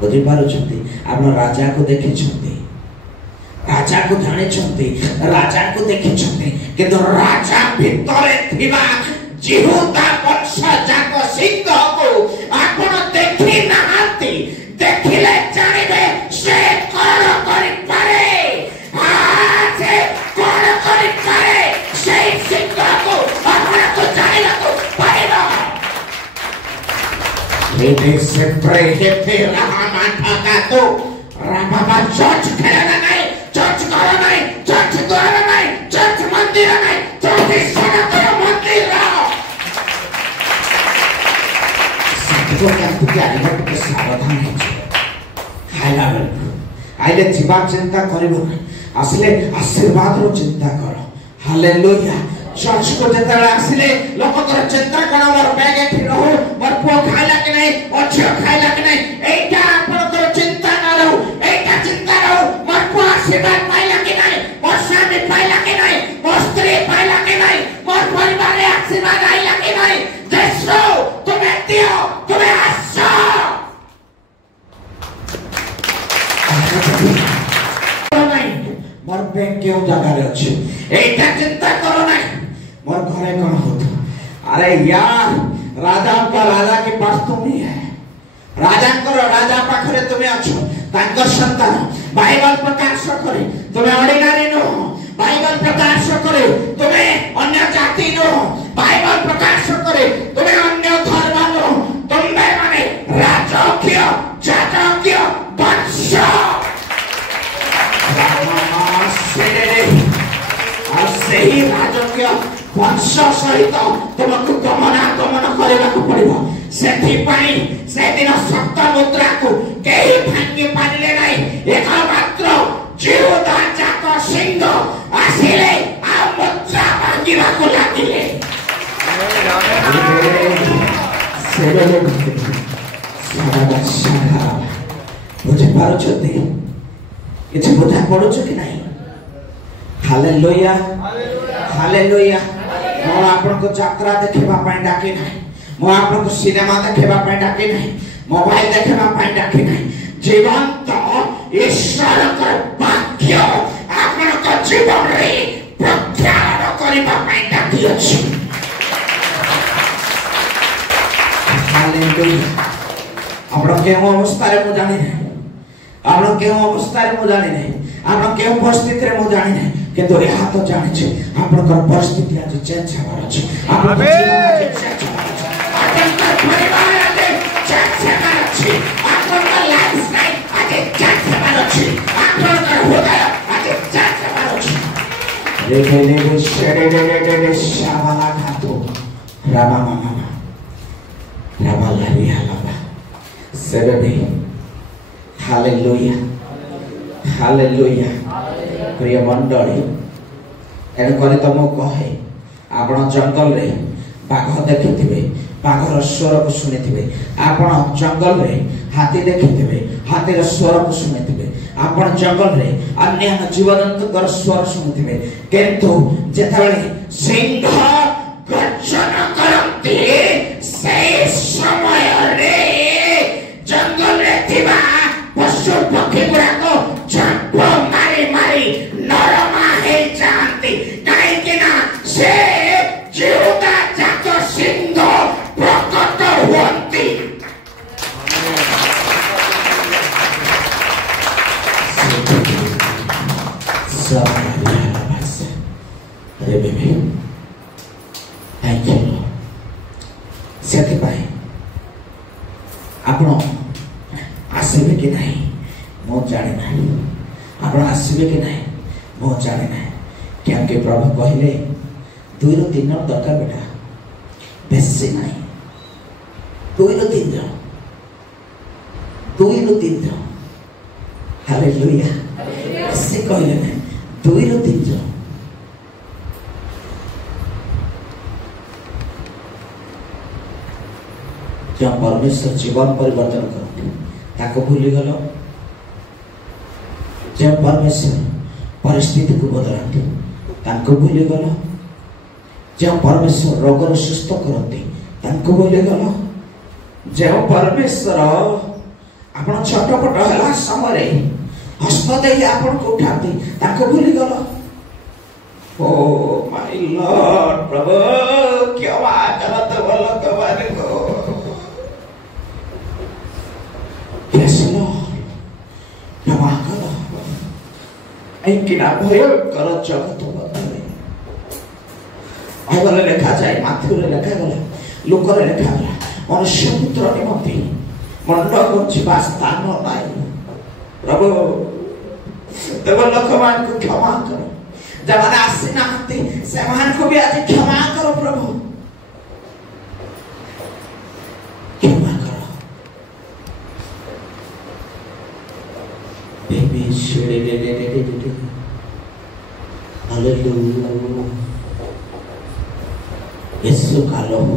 बुझिपारुछन्ति आपण राजा को देखिछन्ति राजा को जानिछन्ति राजा को देखिछन्ति किंतु राजा भितरे थिबा जिहुदा वंश जाक सिंह को आपण देखि नाहांती देखिले जानिबे से कोन करि पारे से कोन करि पारे से सिंह को आपण को जानिला को पाइबा Ini seperti firman kataku, Rama church kerana naik, church kerana naik, church kerana naik, church mandir naik, church sana kerana mandir. Satu yang tiga ini kita sahabat ini. Halal. Aile jiwa cinta koribu, asle आशीर्वाद रो चिंता करो. Hallelujah. Church को जता आसिले लोक कर चिंता करा मोर bag एठी रहू मोर पुओ खाइला कि नहीं और झियो खाइला कि नहीं एटा आपण कर चिंता न रहू एटा चिंता रहू मोर पुओ आशीर्वाद पाइला कि नहीं मोर स्वामी पाइला कि नहीं मोर स्त्री पाइला कि नहीं मोर परिवार रे आशीर्वाद आइला कि नहीं देशो तुम्हें दियो तुम्हें आशा मोर बैग क्यों जगह रे अछि एटा चिंता करो नहीं मोर घरे कौन होता अरे यार राजा का राजा के पास तुम ही है राजा को राजा पाखरे तुम्हें अच्छो तांकर संतान बाइबल प्रकाश करे तुम्हें ऑर्डिनरी नो बाइबल प्रकाश करे तुम्हें अन्य जाति नो बाइबल प्रकाश करे तुम्हें अन्य धर्म नो तुम्हें माने राजकीय जातकीय वंश और सही राजकीय वंश सहित तुमको गमनागमन करने को पड़ो से दिन सप्त मुद्रा को कहीं भांगी पारे ना एकमात्र जिहुदा जाक सिंह आसिले आ मुद्रा भांगिबा को लागिले बुझे पारुछथि किछ बुझा पड़ुछ कि नहीं हालेलुया हालेलुया मो आपन को यात्रा देखबा पय डाके नहीं मो आपन को सिनेमा देखबा पय डाके नहीं मोबाइल देखबा पय डाके नहीं जीवंत ईश्वर का वाक्य आपन को जीवन रे प्रत्यान करबा पय डाकी अछि हालेलुया आपण केउ अवस्था रे मु जानि नहीं आपण केउ अवस्था रे मु जानि नहीं आपण केउ परिस्थिति रे मु जानि नहीं किंतु यह तो जाने छे आपन कर परिस्थिति आज चेंज होबार अछि आपन जीवन आज चेंज होबार अछि आपन कर परिवार आज चेंज होबार अछि आपन कर लाइफस्टाइल आज चेंज होबार अछि आपन कर हृदय आज चेंज होबार अछि रे शेरे शाबाला खातो रामा मामा रामा लारिया लाबा सेबे हालेलुया हालेलुया प्रिय मंडली एन करे तुम कहे आपण जंगल रे बाघ देखिथिबे बाघर स्वर को सुनिथिबे आपण जंगल रे हाथी देखिथिबे हाथीर स्वर को सुनिथिबे आपण जंगल रे अन्य जीवजंतु कर स्वर सुनिथिबे किंतु जेताबेले सिंह गर्जन करंती से समय रे जंगल रे थिबा पशु पक्षी गुड़ा को झंप मारी मारी नरमा हे जानती काहे कि ना से जिहुदा जाक सिंह प्रकट हुअंती अरे बेबी थैंक यू सेति पाए आपण आसीबे कि नहीं मो जाने नहीं आपण आसीबे कि नहीं मो जाने नहीं क्योंकि प्रभु कहले 2 ରୁ 3 दरकार बेटा बेसी नहीं 2 ରୁ 3 2 ରୁ 3 हालेलुया से कहले नहीं 2 ରୁ 3 जब परमेश्वर जीवन परिवर्तन करते ताको भूली गलो जब परमेश्वर परिस्थिति को बदलाते ताको भूली गलो जब परमेश्वर रोग सुस्थ करते ताको भूली गलो जब परमेश्वर आपण छटपट है समय हस्त दे आपण को उठाते ताको भूली गलो। ओ माय लॉर्ड प्रभु क्या करत बोलो कबार को यस लॉर्ड क्षमा करो ऐकिना भयंकर जगत बदले बाइबल लिखा जाए माथ्यू रे लिखा गला लोक रे लिखा गला मनुष्य पुत्र निमंती मंडल को स्थान नहीं प्रभु देव लोक मान को क्षमा करो जमाना आसी नाहती से मान को भी आज क्षमा करो प्रभु क्षमा करो बेबी शेडे दे हालेलुया यीशु का लहू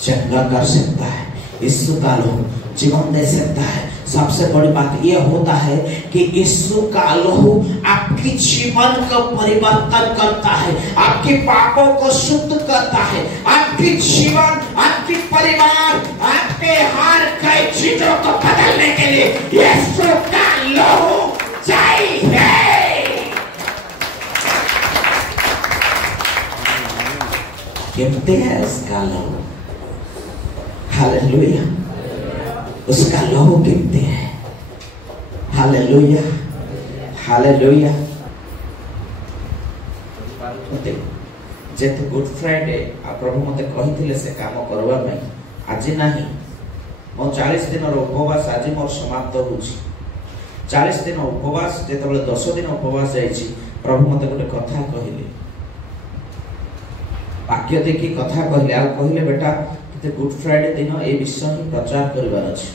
चंगा कर सकता है, यीशु का लहू जीवन दे सकता है। सबसे बड़ी बात यह होता है कि यीशु का लहू आपकी जीवन को परिवर्तन करता है, आपके पापों को शुद्ध करता है, आपकी जीवन, आपकी परिवार, आपके हर कई चीजों को बदलने के लिए यीशु का लहू चाहिए। कीमती है उसका लहू। हालेलुया, उसका लहू कीमती है। Hallelujah hallelujah. जेत गुड फ्राइडे आ प्रभु मते कहिथिले से काम करबा में आज नाही मो 40 दिन रो उपवास आज मोर समाप्त होछि। 40 दिन उपवास जेतबले 10 दिन उपवास जाईछि प्रभु मते गोटे कथा कहिले, वाक्य देखि कथा कहले आ कहले बेटा ते गुड फ्राइडे दिन ए विषय ही प्रचार करबार अछि।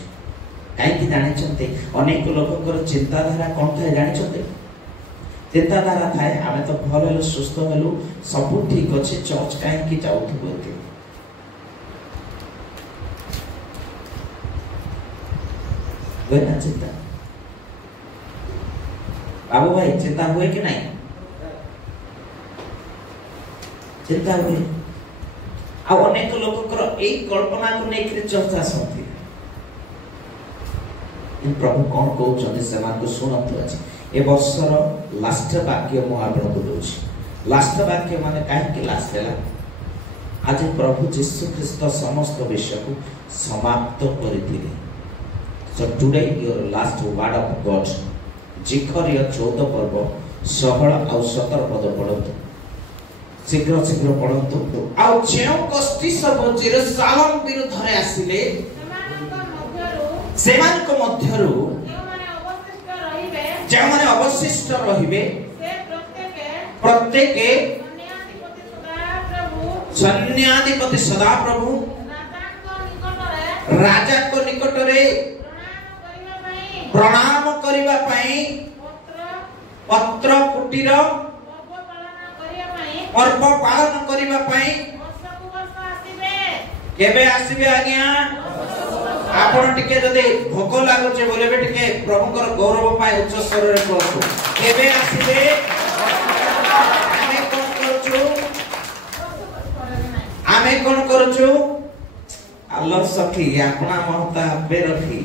काई कि जानि छथि अनेक लोककर चिंताधारा कोन थाए जानि छथि, चिंताधारा थाए आमे तो भल हेलु सुस्थ हेलु सब ठीक अछि चर्च काई कि जाउथबो के वेना चिंता। बाबू भाई चिंता हुए कि नहीं? चिंता हुए। आ अनेक लोककर एई कल्पना को नै कि चर्चा सथि इन प्रभु कोन कहउछथि समान को सुनत अछि। ए वर्षर लास्ट वाक्य मो आपन को दोछि। लास्ट वाक्य माने काहे कि लास्ट हैला आज प्रभु यीशु ख्रीस्त समस्त विषय को समाप्त करिथिले। So today your last word of God जिखरिया 14 पर्व 16 और 17 पद पढंतु शीघ्र शीघ्र पढंतु। आ जेउ कष्टी सब जेरूशलेम विरुद्ध रे आसिले सेमान को मध्यरु जे माने अवशिष्ट रहिबे प्रत्येक सन्याधिपति सदा प्रभु राजा को निकट रे प्रणाम करिबा पई पत्र कुटीर पर्व पालन करिबा पई केबे आसीबे आज्ञा आपण टिके जदि भोग लागुचे बोलेबे टिके प्रभुकर गौरव पाए उच्च स्वर रे कहू केबे आसीबे आमे कोन करछु अल्लाह सखी आपना महता बे रखी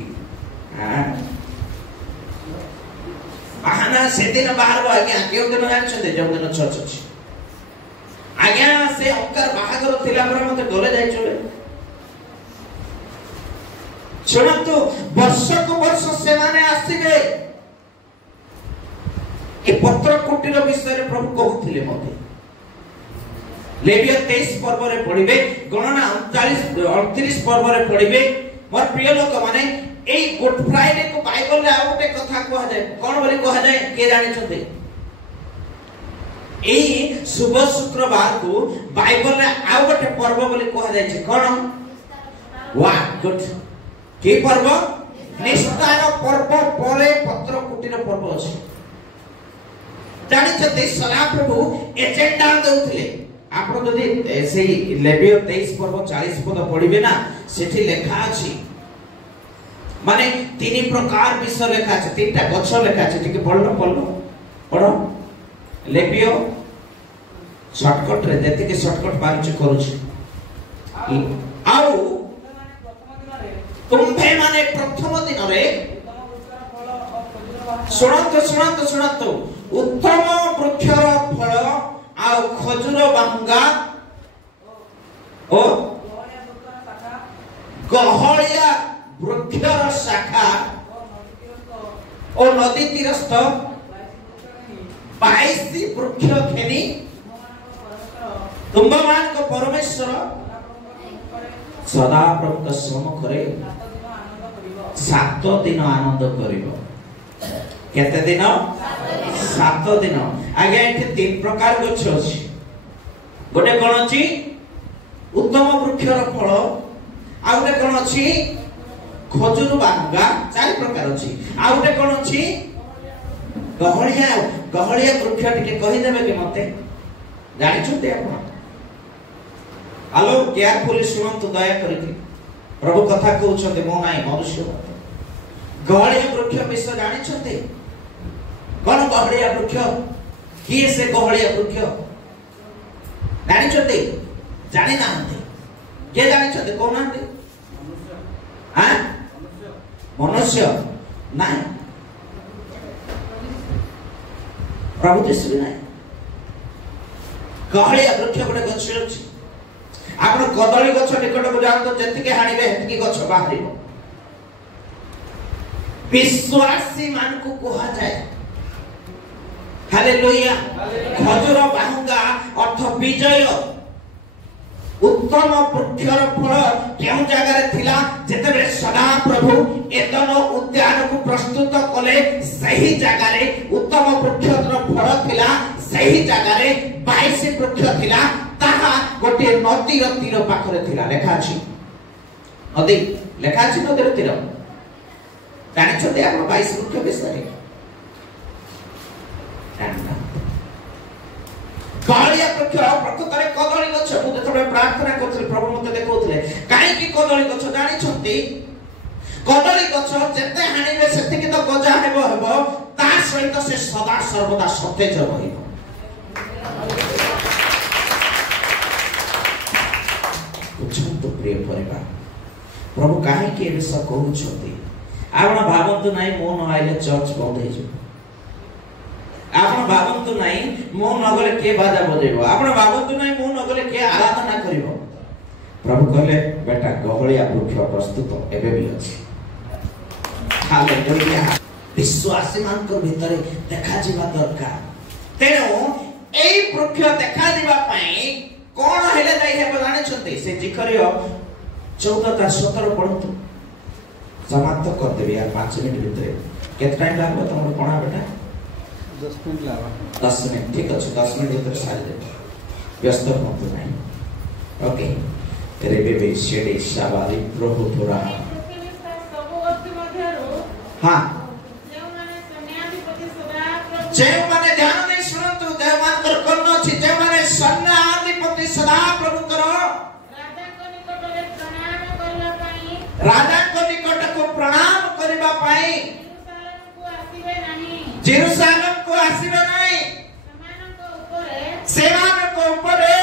बहाना से दिन बाहर आज्ञा केउ दिन जानछते जब दिन चर्च अछि आज्ञा से अंकर बाहागर थिला पर मते डोले जाय चले सुनतु वर्ष को वर्ष से माने आसीबे ए पत्र कुटीर विषय रे प्रभु कहउथिले मते लेविया 23 पर्व रे पढिबे गणना 38 पर्व रे पढिबे। मोर प्रिय लोक माने एई गुड फ्राइडे को बाइबल रे आउटे कथा कहा जाय कोन बोली कहा जाय के जानि छथि एई शुभ शुक्रवार को बाइबल रे आउटे पर्व बोली कहा जाय छै कोन व्हाट गुड के पर्व निस्तार पर्व परे पत्र कुटीर पर्व अछि जानि छथि सला प्रभु एजेंडा दउथिले आप जदि से लेविया 23 पर्व 40 पद पढ़िबे ना सेठी लेखा अछि माने तीन प्रकार विषय लेखा अछि तीनटा गछ लेखा अछि ठीक पढ़ो लेविया शॉर्टकट रे जति के शॉर्टकट पांच करूछि आउ तुम्भे माने प्रथम दिन रे ଶୁଣନ୍ତୁ ଶୁଣନ୍ତୁ ଶୁଣନ୍ତୁ ଉତ୍ତମ ବୃକ୍ଷର ଫଳ ଆଉ ଖଜୁର ବାହୁଙ୍ଗା ଓ ଗହଳିଆ ବୃକ୍ଷର ଶାଖା ଓ ନଦୀ ତୀରସ୍ଥ 22 ବୃକ୍ଷ ଖେନି ତୁମ୍ଭମାନଙ୍କ ପରମେଶ୍ୱର ସଦାପ୍ରଭୁଙ୍କ ସମ୍ମୁଖରେ 7 ଦିନ ଆନନ୍ଦ କରିବ। କେତେ ଦିନ? 7 ଦିନ। ଆଜ୍ଞା ଏଠି 3 ପ୍ରକାର ଗଛ ଅଛି। ଗୋଟେ କଣ ଅଛି? ଉତ୍ତମ ବୃକ୍ଷର ଫଳ। ଆଉ ଗୋଟେ କଣ ଅଛି? ଖଜୁର ବାହୁଙ୍ଗା। 4 ପ୍ରକାର ଅଛି। ଆଉ ଗୋଟେ କଣ ଅଛି? ଗହଳିଆ ବୃକ୍ଷ। ଟିକେ କହିଦେବେ କି ମତେ? ଜାଣିଛନ୍ତି ଆପଣ? ହ୍ୟାଲୋ, କେୟାରଫୁଲି ଶୁଣନ୍ତୁ ଦୟା କରିକି। ପ୍ରଭୁ କଥା କହୁଛନ୍ତି, ମୁଁ ନାହିଁ ମନୁଷ୍ୟ। ଗହଳିଆ ବୃକ୍ଷ ବିଷୟ ଜାଣିଛନ୍ତି? କଣ ଗହଳିଆ ବୃକ୍ଷ? କିଏ ସେ ଗହଳିଆ ବୃକ୍ଷ? ଜାଣିଛନ୍ତି? ଜାଣି ନାହାନ୍ତି? କିଏ ଜାଣିଛନ୍ତି କହୁନାହାନ୍ତି? ମନୁଷ୍ୟ ନାହିଁ, ପ୍ରଭୁ ଯୀଶୁ ନାହିଁ। ଗହଳିଆ ବୃକ୍ଷ ଗୋଟେ ଗଛ ଅଛି। ଆପଣ କଦଳୀ ଗଛ ନିକଟକୁ ଯାଆନ୍ତୁ, ଯେତିକି ହାଣିବେ ସେତିକି ଗଛ ବାହାରିବ। ବିଶ୍ୱାସୀ ମାନଙ୍କୁ କୁହାଯାଏ ହାଲେଲୁୟା। ଖଜୁର ବାହୁଙ୍ଗା ଅର୍ଥ ବିଜୟ। ଉତ୍ତମ ବୃକ୍ଷର ଫଳ କେଉଁ ଜାଗାରେ ଥିଲା? ଯେତେବେଳେ ସଦାପ୍ରଭୁ ଏଦନ ଉଦ୍ୟାନକୁ ପ୍ରସ୍ତୁତ କଲେ, ସେହି ଜାଗାରେ ଉତ୍ତମ ବୃକ୍ଷର ଫଳ ଥିଲା। ସେହି ଜାଗାରେ 22 ବୃକ୍ଷ ଥିଲା। ତାହା ଗୋଟିଏ ନଦୀର ତୀର ପାଖରେ ଥିଲା। ଲେଖା ଅଛି ନଦୀ, ଲେଖା ଅଛି ନଦୀର ତୀର। ଜାଣିଛନ୍ତି ଆପଣ 22 ବୃକ୍ଷ ବିଷୟରେ? ଗହଳିଆ ବୃକ୍ଷ ପ୍ରକୃତରେ କଦଳୀ ଗଛ। ମୁଁ ଯେତେବେଳେ ପ୍ରାର୍ଥନା କରୁଥିଲି, ପ୍ରଭୁ ମତେ ଦେଖାଉଥିଲେ କାହିଁକି କଦଳୀ ଗଛ। ଜାଣିଛନ୍ତି? କଦଳୀ ଗଛ ଯେତେ ହାଣିବେ ସେତିକି ତ ଗଜା ହେବ, ତା ସହିତ ସେ ସଦା ସର୍ବଦା ସତେଜ ରହିବ। ବୁଝନ୍ତୁ ପ୍ରିୟ ପରିବାର, ପ୍ରଭୁ କାହିଁକି ଏ ବିଷୟ କହୁଛନ୍ତି? ଆପଣ ଭାବନ୍ତୁ ନାହିଁ ମୁଁ ନ ଆଇଲେ ଚର୍ଚ୍ଚ ବନ୍ଦ ହେଇଯିବ। ଆପଣ ଭାବନ୍ତୁ ନାହିଁ ମୁଁ ନଗଲେ କିଏ ବାଜା ବଜେଇବ। ଆପଣ ଭାବନ୍ତୁ ନାହିଁ ମୁଁ ନଗଲେ କିଏ ଆରାଧନା କରିବ। ପ୍ରଭୁ କହିଲେ, ବେଟା ଗହଳିଆ ବୃକ୍ଷ ପ୍ରସ୍ତୁତ ଏବେ ବି ଅଛି। ହାଲେଲୁୟା। ବିଶ୍ୱାସୀ ମାନଙ୍କ ଭିତରେ ଦେଖାଯିବା ଦରକାର। ତେଣୁ ଏଇ ବୃକ୍ଷ ଦେଖାଯିବା ପାଇଁ କଣ ହେଲେ ଯାଇ ହେବ ଜାଣିଛନ୍ତି? ସେ ଜିକରିୟ 14:17 ପଢନ୍ତୁ। ସମାପ୍ତ କରିଦେବି ଆଉ 5 ମିନିଟ ଭିତରେ। କେତେ ଟାଇମ ଲାଗିବ ତମର ପଣା ବେଟା? 10 ମିନିଟ ଲାଗିବ। 10 ମିନିଟ ଠିକ ଅଛି। 10 ମିନିଟ ଭିତରେ ସାରିଦେବି, ବ୍ୟସ୍ତ ହୁଅନ୍ତୁ ନାହିଁ। ଓକେ। ରେବେବେ ସେଡେ ସାବାରି ପ୍ରଭୁ ପୁରା। ହଁ, ଯେଉଁମାନେ ଧ୍ୟାନ ଦେଇ ଶୁଣନ୍ତୁ, ଯେଉଁମାନଙ୍କର କର୍ଣ୍ଣ ଅଛି, ଯେଉଁମାନେ ସୈନ୍ୟାଧିପତି ସଦାପ୍ରଭୁଙ୍କର ରାଜାଙ୍କ ନିକଟକୁ ପ୍ରଣାମ କରିବା ପାଇଁ ଜେରୁସାଲେମକୁ ଆସିବେ ନାହିଁ। ସେମାନଙ୍କ ଉପରେ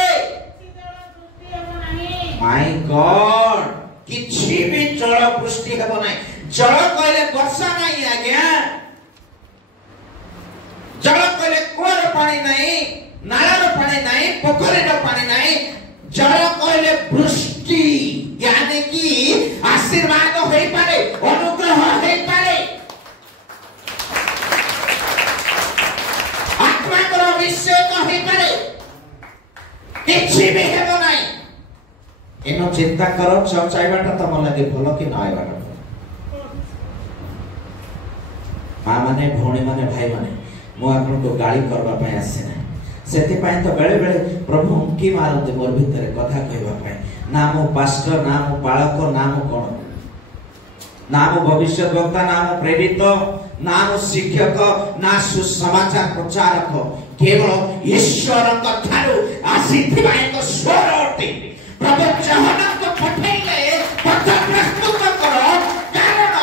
ମାଇ ଗଡ୍ କିଛି ବି ଜଳ ବୃଷ୍ଟି ହେବ ନାହିଁ। ଜଳ କହିଲେ ବର୍ଷା ନାହିଁ ଆଜ୍ଞା। ଜଳ କହିଲେ କୂଅର ପାଣି ନାହିଁ, ନାଳର ପାଣି ନାହିଁ, ପୋଖରୀର ପାଣି ନାହିଁ। ଜଳ କହିଲେ ବୃଷ୍ଟି, यानी कि आशीर्वाद ହୋଇପାରେ, ଅନୁଗ୍ରହ ହୋଇପାରେ, ଆତ୍ମାଙ୍କର ଅଭିଷେକ ହୋଇପାରେ। କିଛି ବି ହେବ ନାହିଁ। ଏନୁ ଚିନ୍ତା କର, ଚର୍ଚ୍ଚ ଆଇବାଟା ତମ ଲାଗି ଭଲ କି ନ ଆଇବାଟା? ମା ମାନେ, ଭଉଣୀ ମାନେ, ଭାଇ ମାନେ, ମୁଁ ଆପଣଙ୍କୁ ଗାଳି କରିବା ପାଇଁ ଆସିନା। ସେଥିପାଇଁ ତ ବେଳେ ବେଳେ ପ୍ରଭୁ ଉଙ୍କି ମାରନ୍ତି ମୋର ଭିତରେ କଥା କହିବା ପାଇଁ। ନା ମୁଁ ପାଷ୍ଟର, ନା ମୁଁ ପାଳକ, ନା ମୁଁ କଣ, ନା ମୁଁ ଭବିଷ୍ୟତ ବକ୍ତା, ନା ମୁଁ ପ୍ରେରିତ, ନା ମୁଁ ଶିକ୍ଷକ, ନା ସୁସମାଚାର ପ୍ରଚାରକ। କେବଳ ଈଶ୍ୱରଙ୍କ ଠାରୁ ଆସିଥିବା ଏକ ସ୍ୱର ଅଟେ। ପ୍ରଭୁ ଜହନ୍ନମକୁ ପଠେଇଲେ ପଥ ପ୍ରସ୍ତୁତ କର, କାରଣ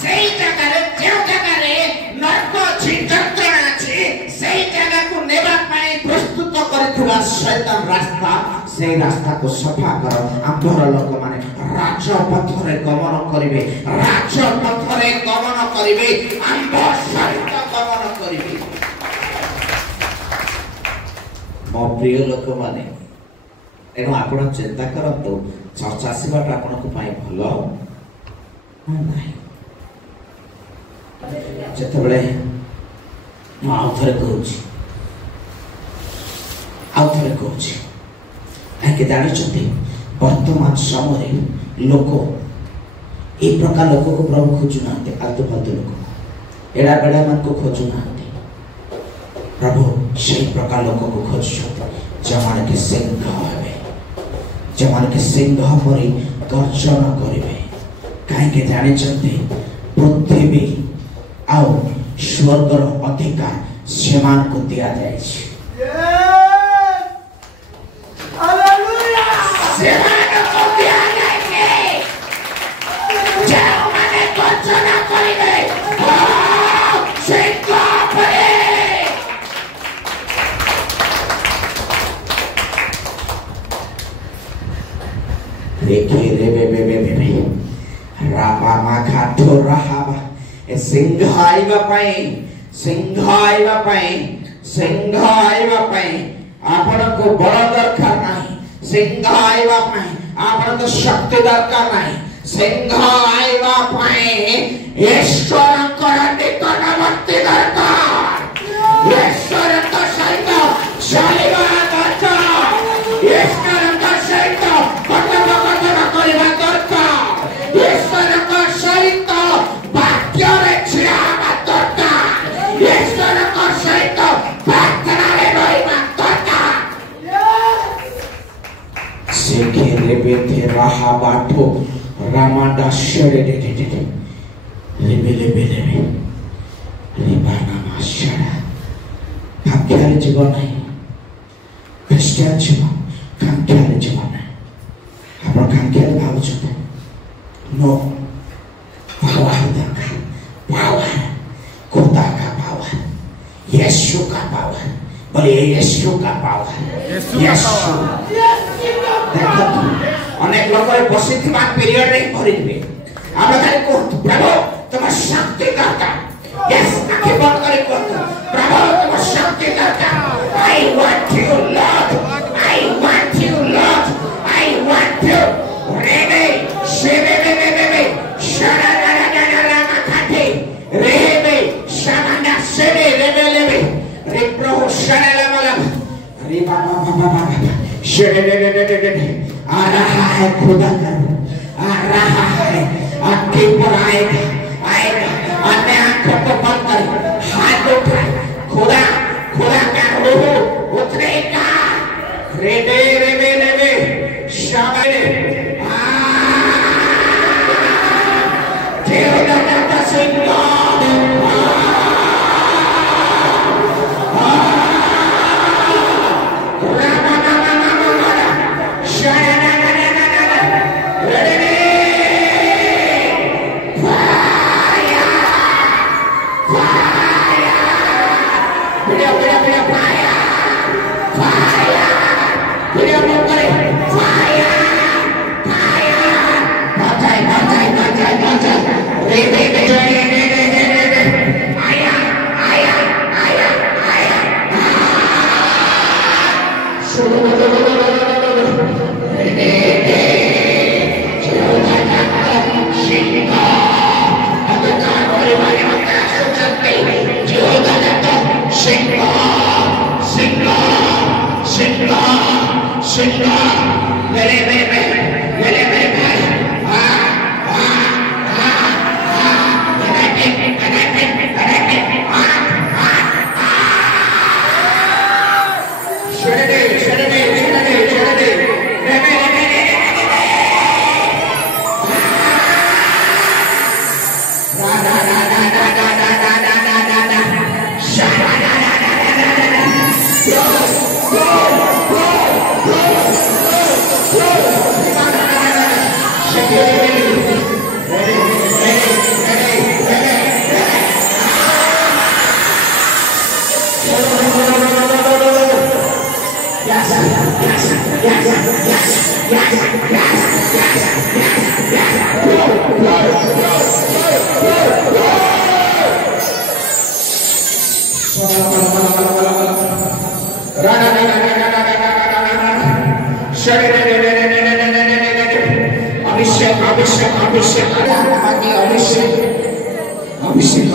ସେଇ ଜାଗାରେ, ଯେଉଁ ଜାଗାରେ ନର୍କ ଅଛି, ଯନ୍ତ୍ରଣା ଅଛି, ସେଇ ଜାଗାକୁ ନେବା ପାଇଁ ପ୍ରସ୍ତୁତ କରିଥିବା ଶୈତାନ ରାସ୍ତା, ସେଇ ରାସ୍ତାକୁ ସଫା କର। ଆମ୍ଭର ଲୋକମାନେ राजपथरे गमन करिवे राजपथरे गमन करिवे आंब सहित गमन करिवे मो प्रिय लोक माने एनु आपण चिंता करंतु चर्च आसीबाटा आपण को पाई भलो नाही जते बेले आउथरे कहूँ कहीं जानी वर्तमान समय लोक ये प्रकार लोक को प्रभु खोजुना आलतू फालतू लोक एड़ा बेड़ा मान को खोजुना प्रभु से प्रकार लोक को खोजुन जमान के सिंह हे जमान के सिंह परी गर्जन करेंगे कहीं जानी पृथ्वी आउ स्वर्गर अधिकार से को दि जाए आपण को बल दरकार नहीं सिंह आइबा पई आपण को शक्ति दरकार नहीं सिंह आइबा पई ईश्वर को निकटवर्ती दरकार ईश्वर का सहित चलिबा दरकार ईश्वर का सहित कथोपकथन करिबा दरकार ईश्वर का सहित वाक्य रे छियाबा दरकार ईश्वर का सहित प्रार्थना रे रहिबा दरकार सेखे रेबेथे राहा बाठो रामांडा शेरे दे लेबे रिबाना माशड़ा कांख्याल जीवन नहीं क्रिश्चियन जीवन कांख्याल जीवन नहीं आपण कांख्याल भाव छते नो पावर दरकार पावर खुदा का पावर यीशु का पावर बोले यीशु का पावर यीशु देखो अनेक लोग बसी पीरियड रे भरिबे আমরা খালি কহতু প্রভু তোমার শক্তি দরকার यस আঁখি বন্ধ করে কহতু প্রভু তোমার শক্তি দরকার I want you Lord I want you Lord I want you রেবে শেবে বে শারা রা মাখাতে রেবে শামানা শেবে রেবে রে প্রভু শারা লা রে বাবা শেবে आ रहा है खुदा का आ रहा है आपके ऊपर आएगा अपने आंखों को बंद कर हाथ उठाए खुदा का रूह उतरेगा रेबे शाबाश देवदाता Singh Yes. Abhishek Abhishek Abhishek Abhishek Abhishek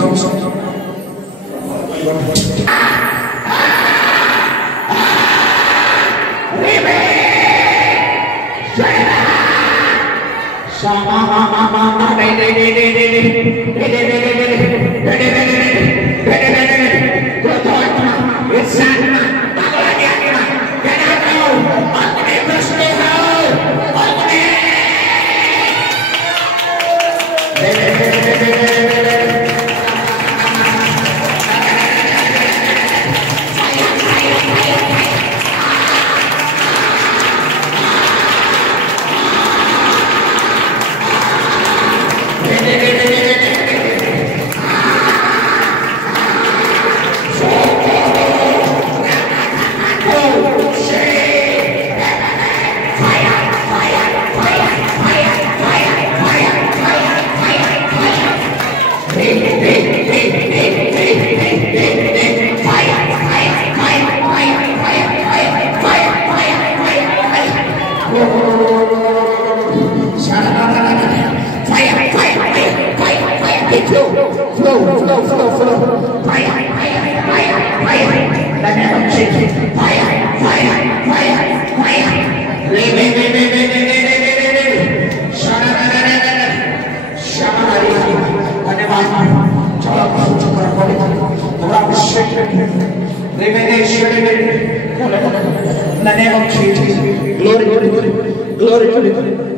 In the name of Jesus, glory, glory, glory, glory, glory, glory.